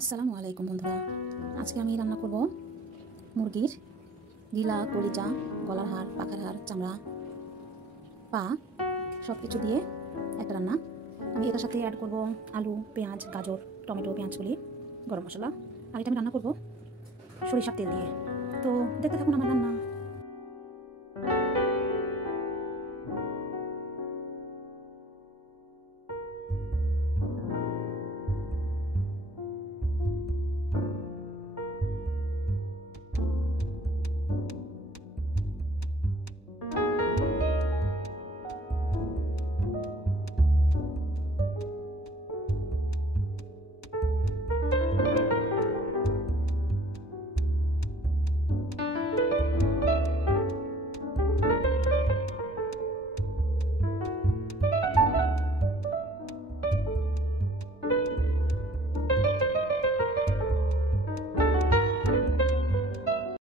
আসসালামু আলাইকুম বন্ধুরা। আজকে আমি রান্না করব মুরগির গিলা, কলিজা, গলার হাড়, পাখার হাড়, চামড়া, পা সব কিছু দিয়ে একটা রান্না। আমি এটার সাথে অ্যাড করব আলু, পেঁয়াজ, গাজর, টমেটো, পেঁয়াজকলি, গরম মশলা। আর এটা আমি রান্না করব সরিষার তেল দিয়ে। তো দেখতে থাকুন আমার রান্না।